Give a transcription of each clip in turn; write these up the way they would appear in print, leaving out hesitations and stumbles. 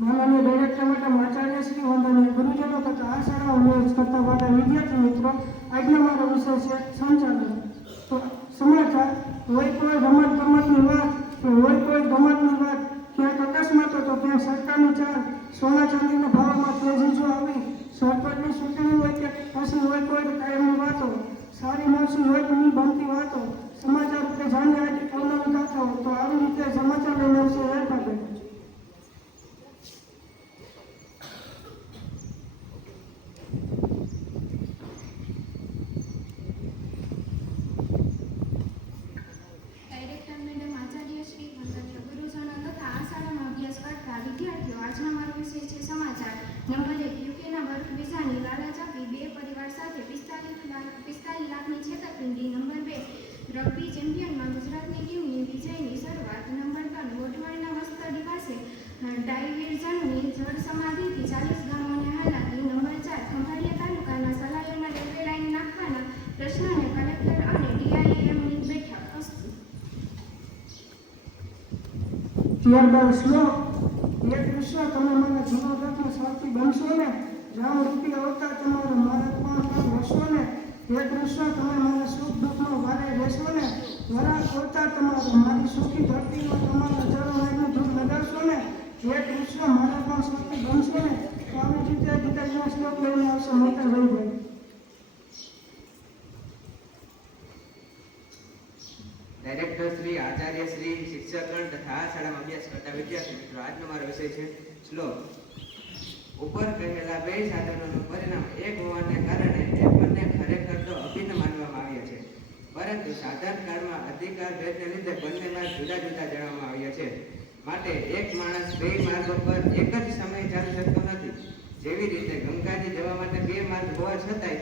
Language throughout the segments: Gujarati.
માનનીય ડાયરેક્ટર મેડમ, આચાર્ય શ્રી, વંદનીય ગુરુજનો તથા આ શાળામાં અભ્યાસ કરતા વાળા વિદ્યાર્થી મિત્રો, આજનો મારો વિષય છે સંચાલન. તો સમાચાર, હોય કોઈ રમતની વાત કે હોય કોઈ ગમતની વાત, ક્યાંક અકસ્માતો તો ક્યાંક સરકારની ચાલ, સોના ચાંદીના ભાવમાં તેજી જો આવી, સરપંચની ચૂંટણી હોય કે પછી હોય કોઈ કાયમની વાતો, સારી નરસી હોય કે નહીં બનતી વાતો, સમાચાર ઉપર જાણીએ આજે કૌલવી ગાથાઓ. તો આવી રીતે સમાચાર લઈને આવશે હેરફાબેન. આજનો મારો વિષય છે સમાચાર. નંબર 1. યુકેના વર્ક વિઝાની લાલચ આપી 2 પરિવાર સાથે 45 લાખની છેતરપિંડી. નંબર 2. રગ્બી ચેમ્પિયનમાં ગુજરાતની ટીમની વિજયની શરૂઆત. નંબર 3. ગોઠવાડના વસ્તડી પાસે ડાયવિઝનની જળ સમાધિથી 40 ગામોને હાલાકી. નંબર 4. ખંભાળિયા તાલુકાના સલાયામાં રેલવે લાઇન નાખવાના પ્રશ્નને કલેક્ટર અને ડીઆઈએમની બેઠક. ત્યારબાદ શ્લોક. એક વિશ્વ તમે મને જીવનરત્ન સાથી બનશો ને, રામ રૂપી અવતાર તમારો મારા પણ હશો ને, એક વિશ્વ તમે મને સુખ દુઃખનો વારે રહેશો ને, વરાળ અવતાર તમારો મારી સુખી ધરતીમાં તમારા ચરણોનું ધૂળ લગાડશો ને, એક વિશ્વ મારા પણ સાથી બનશો ને. તો આવી રીતે ગીતાજીનો શ્લોક લઈને આવશે મોટા ભાઈ. ડાયરેક્ટર શ્રી, આચાર્ય શ્રી, શિક્ષકગણ તથા આ શાળામાં અભ્યાસ કરતા વિદ્યાર્થી મિત્રો, આજનો મારો વિષય છે શ્લોક. ઉપર કહેલા બે સાધનોનું પરિણામ એક હોવાને કારણે એ બંને ખરેખર તો અભિન્ન માનવામાં આવ્યા છે, પરંતુ સાધન કાળમાં અધિકાર ભેદને લીધે બંને માર્ગ જુદા જુદા જણાવવામાં આવ્યા છે. માટે એક માણસ બે માર્ગો પર એક જ સમયે ચાલી શકતો નથી. જેવી રીતે ગંગાજી જવા માટે બે માર્ગ હોવા છતાંય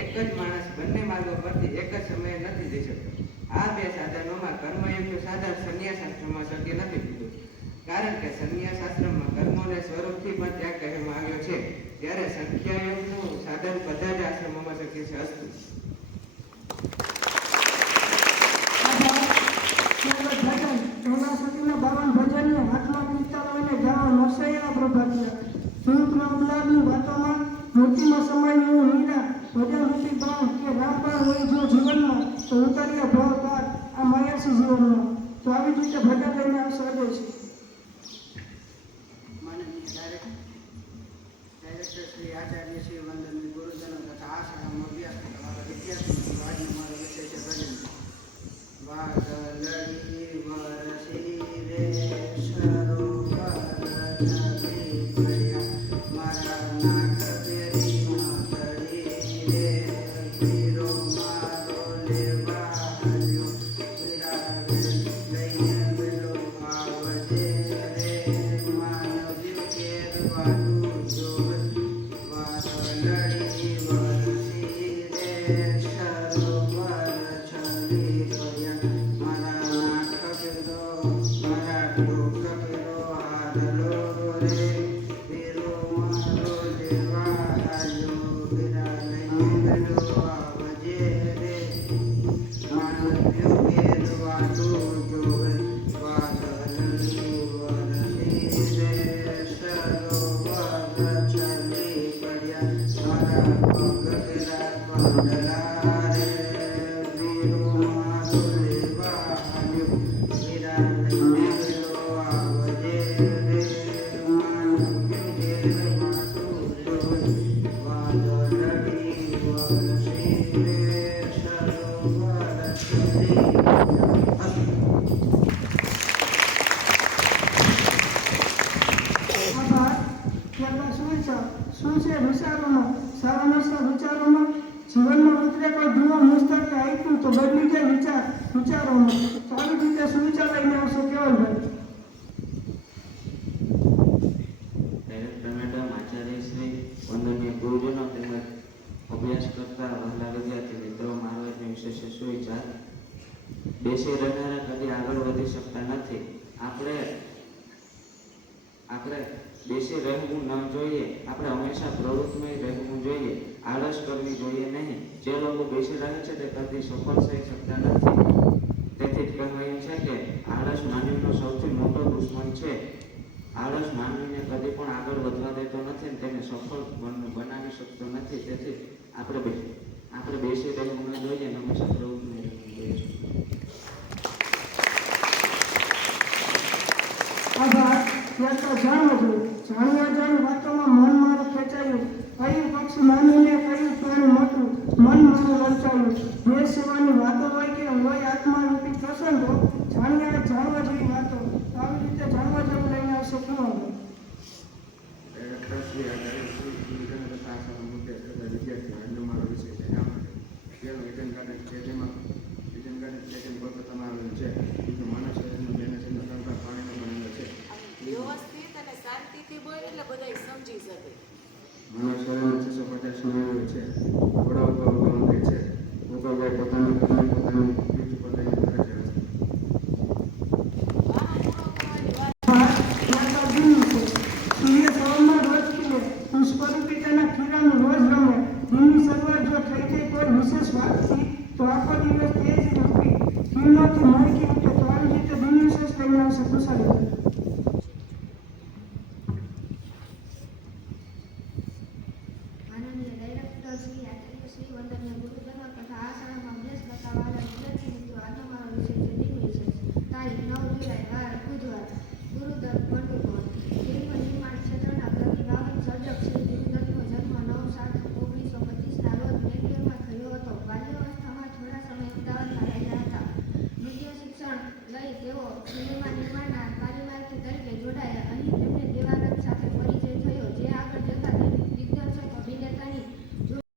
એક જ માણસ બંને માર્ગો પરથી એક જ સમયે નથી જઈ શકતો. આ બે સાધનોમાં કર્મયુક્ત સાધન સંન્યાસાશ્રમમાં શક્ય નથી થતું, કારણ કે સંન્યાસાશ્રમમાં કર્મોને સ્વરૂપથી પણ ત્યાગ કહેવામાં આવ્યો છે, ત્યારે સંખ્યાયુક્તનું સાધન બધા જ આશ્રમોમાં શક્ય છે. અસ્તુ. મૂર્તિમાં સમાયેલું મીરા ભજનરૂપી બાણ કે રામબાણ હોય જો જીવનમાં, તો ઉતરીએ ભાવ બાદ આ માયાસી જીવનમાં. તો આવી રીતે ભજન લઈને આવશે છે. માનનીય ડાયરેક્ટર શ્રી, આચાર્ય શ્રી, વંદનીય ગુરુજનો તથા આ શાળામાં અભ્યાસ કરતા મારા વિદ્યાર્થી મિત્રો, આજનો મારો વિષય છે ભજન. વાદળડી વરસી રે સરોવર નદી પડ્યા, મારા નાક પેરી માતળી રે, હીરો મારો લેવા આવ્યો, વિરાગ લઈને બેલો આવજે રે, માનવ્યું કેરવાનું જોગ. વાદળડી વરસી રે સરોવર છલી પડ્યા, મારા નાક પેલો મારા ડોક પેલો હાડલો રે, હીરો મારો લેવા આવ્યો, વિરા લઈને બેલો આવજે રે, માનવ્યું કેરવાનું જોગ. વાદળડી વરસી રે સરોવર છલી પડ્યા, મારા પગ પેલા કંડલા રે, વીરો મારો લેવા આવ્યો, વિરા લઈને બેલો આવજે રે, માનવ્યું કેરવાનું જોગ. વાદળડી વરસી રે સરોવર છલી પડ્યા. આભાર. ત્યારબાદ સુવિચાર. શું છે વિચારોમાં? સારા નરસા વિચારોમાં. જીવનમાં ઉતરે કોઈ ધુઓ મુસ્તક કે આપ્યું તો બદલી જાય વિચારોમાં. તો આવી રીતે સુવિચાર લઈને આવશે કેવલભાઈ. ડાયરેક્ટર મેડમ, આચાર્ય શ્રી, વંદનીય ગુરુજનો તેમજ અભ્યાસ કરતા વહાલા વિદ્યાર્થી મિત્રો, મારો આજનો વિષય છે સુવિચાર. બેસી રહેનારા કદી આગળ વધી શકતા નથી. આપણે બેસી રહેવું ન જોઈએ. આપણે હંમેશા પ્રવૃત્તિમય રહેવું જોઈએ. આળસ કરવી જોઈએ નહીં. જે લોકો બેસી રહે છે તે કદી સફળ થઈ શકતા નથી. તેથી જ કહેવાયું છે કે આળસ માનવીનો સૌથી મોટો દુશ્મન છે. આળસ માનવીને કદી પણ આગળ વધવા દેતો નથી અને તેને સફળ બનાવી શકતો નથી. તેથી આપણે બેસી રહેવું ન જોઈએ અને હંમેશા પ્રવૃત્તિ રહેવું જોઈએ. આભાર. ત્યાર તો જાણવું જોઈએ. જાણ્યા જાણ વાતોમાં મન મારું ખેંચાયું, કયું પક્ષી નાનું ને કયું પ્રાણી મોટું, મન મારું લલચાયું. દેશ સેવાની વાતો હોય કે હોય આત્મારૂપી પ્રસંગો, જાણવા જેવી વાતો. તો આવી રીતે જાણવા જેવું લઈને આવશે કેવા ડાયરેક્ટર શ્રી આચાર્ય શ્રી ગુરુજનો તથા આ શાળામાં અભ્યાસ કરતા વિદ્યાર્થીઓ આજનો મારો વિષય છે રામાયણ. જેનું ઈડન ગાર્ડન છે, જેમાં ઈડન ગાર્ડન છે તેમ કોલકાતામાં આવેલું છે. બીજું માનવ શરીરનું બેનસીનું કંકર પાણીનો બનેલો છે. વ્યવસ્થિત અને શાંતિથી બોલે એટલે બધા સમજી શકે. માનવ શરીરમાં 650 સ્નાયુઓ છે. ઘોડા ઉપર ઉગમ થાય છે. ઉગમ પોતાનું